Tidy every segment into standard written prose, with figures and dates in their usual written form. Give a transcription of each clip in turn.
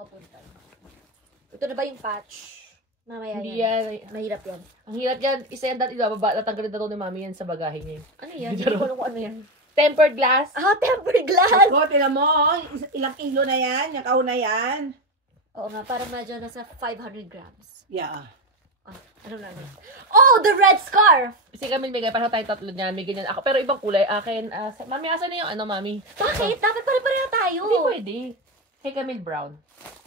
papunta. Ito na ba yung patch? Mamaya Hindi yan. yan. Mahirap yan. Ang hirap yan. Isa yan dati ibababa. Natanggalin na to ni mami yan sa bagahe niya. Ano yan? Hindi ko alam kung ano yan. Tempered glass. Ah, tempered glass! Ako, tinan mo, ilang kilo na yan, yung kahon na yan. Oo nga, parang medyo nasa 500 grams. Yeah. Ah, ano na? Oh, the red scarf! Kasi kami bigay, parang tayo tatlo niya. May ganyan ako. Pero ibang kulay. Akin, mami, asan na yung ano, mami? Bakit? Dapat pare-pareho tayo. Hindi pwede. Kay Camille Brown.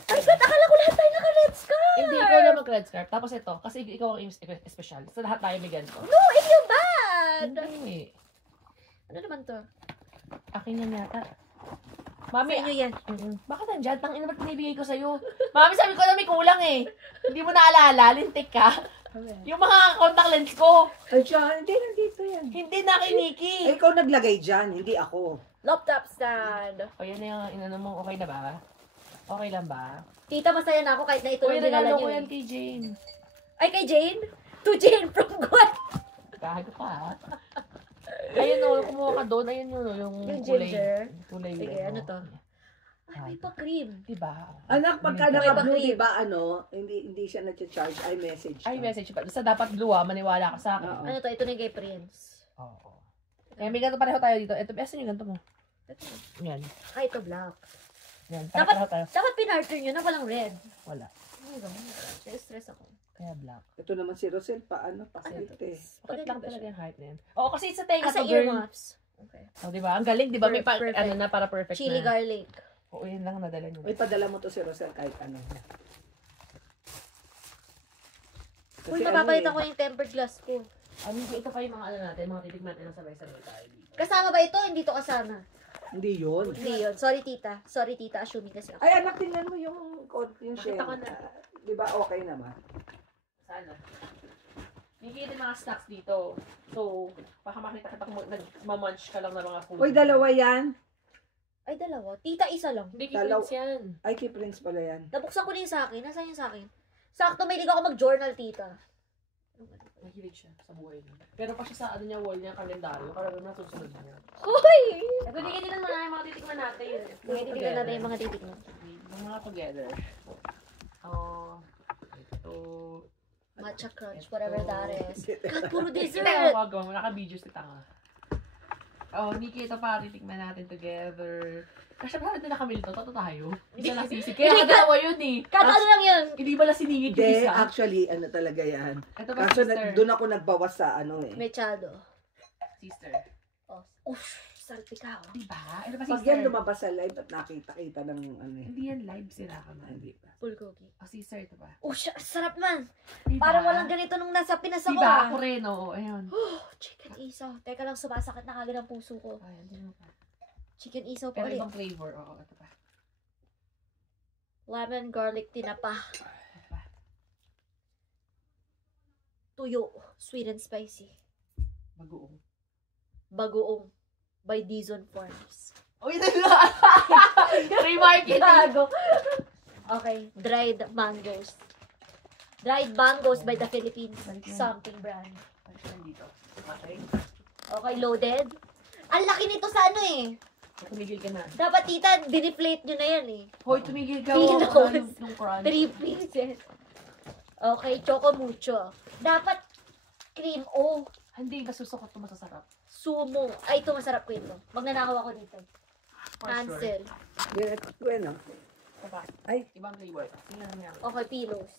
Ay, ba't akala ko lahat tayo naka-red scarf? Hindi, ikaw lang mag-red scarf. Tapos ito, kasi ikaw ang special. So, lahat tayo may ganito. No, in your bad! Hindi. Ano naman to? Akin yan yata. Sa Mami, inyo yan. bakit nandyan? Tangina ba't pinibigay ko sa'yo? Mami, sabi ko na may kulang eh. Hindi mo naalala, lintik ka. Yung mga contact lens ko. Ay, siya, hindi, nandito yan. Hindi na kay Nikki. Ay, ikaw naglagay dyan, hindi ako. Laptop stand. O, yan na yung inano mo. Okay na ba? Okay lang ba? Tita, masaya na ako kahit na ito Uy, lang dinala regalo niyo. ko yan kay Jane. Ay, kay Jane? To Jane from God. Gago ka ha. Ayun o, kumuha ka doon. Ayun yun o, yung kulay. ginger. Kulay. Sige, ano to? Ay, may pa-cream. Diba? Anak, pagka May naka-blue, bakit? diba, hindi siya nag-charge, iMessage ka. Ay, message pa. Basta dapat blue ha, maniwala ka sa akin. Oo. Ano to? Ito na yung kay Prince. Oo. Kaya may ganito pareho tayo dito. Ito, asan yung ganito mo? Ito. Yan. Ah, ito black. Yan. Dapat, Pareho tayo. dapat pinarter nyo na walang red. Wala. Ano ba? Na-stress ako. Kaya black. Ito naman si Rosel, paano, pakit eh. Bakit lang talaga yung height na yan? Oo, kasi sa tenga Sa to, girl. earmuffs. Okay. Oh, diba? Ang galing, diba? May Perfect. ano na, para perfect Chili na. garlic. Oo, yun lang nadala nyo. May padala mo to si Rosel kahit ano. Uy, Kasi mapapalitan ano ko yung tempered glass ko. Ano, ito pa yung mga ano natin, mga titik natin na sabay-sabay tayo dito. Kasama ba ito? Hindi to kasama. Hindi yun. Hindi yun. Sorry, tita. Sorry, tita. Assuming kasi ako. Ay, anak, tingnan mo yung shell. Nakita ko na. Di ba okay naman? Sana. Hindi yung mga snacks dito. So, baka makita ka nagmamunch ka lang ng mga food. Uy, dalawa yan. Ay, dalawa. Tita, isa lang. Hindi Dalaw- kikilis yan. Ay, kay Prince pala yan. Nabuksan ko na yung sa akin. Nasaan yung sa akin? Sakto, may ako mag-journal, tita. Mahilig siya sa buhay niya. Pero pa siya sa ano niya, wall niya, kalendaryo. Para naman susunod niya. Hoy! Ito, hindi ganyan naman yung mga titikman natin. Ngayon, titignan natin yung mga titignan. Yung mga together. Oh, ito. Matcha crunch, whatever that is. God, puro Kita dessert! mo, wag mo. Naka-videos kita nga. Oh, Nikki, ito pa, titikman natin together. Kasi bakit na nakamil to? Toto tayo. Hindi na nasisig. Kaya Hindi, dalawa yun eh. Kada ano lang yun? Hindi ba siningit yung Hindi, isa? actually, ano talaga yan. Ito ba, Kaso sister? doon ako nagbawas sa ano eh. Mechado. Sister. Oh. Uff, salpikaw. Diba? Ito ba, Pag sister? yan lumabas sa live at nakita-kita ng ano eh. Hindi yan live sila ka man. Hindi pa. Full cookie. Oh, sister, ito ba? Oh, sarap man. Diba? Parang walang ganito nung nasa Pinas ako. Diba? Ako rin, oo. Ayun. Oh, chicken isaw. Teka lang, sumasakit na kagad ang puso ko. Ayan, din mo pa. Chicken isaw pa Pero ulit. ibang flavor. Oo, ito pa. Lemon garlic tinapa. Ito pa. Tuyo. Sweet and spicy. Bagoong. Bagoong. By Dizon Farms. Uy, nala! Remarketing. Gago. Okay. Dried mangoes. Dried mangoes by the Philippines. Something brand. Ano siya nandito? Okay. Okay, loaded. Ang laki nito sa ano eh. Tumigil ka na. Dapat tita, diniflate nyo na yan eh. Hoy, tumigil ka. Pinos. Yung crunch. 3 pieces. Okay, choco mucho. Dapat cream o Hindi, nasusok ito masasarap. sumo. Ay, ito masarap ko ito. Magnanakaw ako dito. For Cancel. Bueno. Ito pa. Ay, Ibang flavor. Tingnan mo yan. Okay, pilos.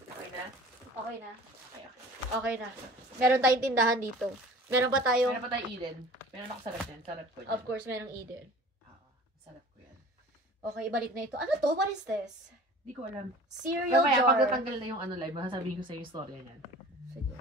Okay na? Okay na. Okay, okay. Okay na. Meron tayong tindahan dito. Meron pa tayong, Meron pa tayo Eden. Meron ako sarap yan. Sarap ko yan. of course, merong Eden. Oo, sarap ko yan. Okay, ibalik na ito. Ano to? What is this? Hindi ko alam. Cereal Mamaya, jar. pag natanggal na yung ano live, masasabihin ko sa yung storya niyan. Sige.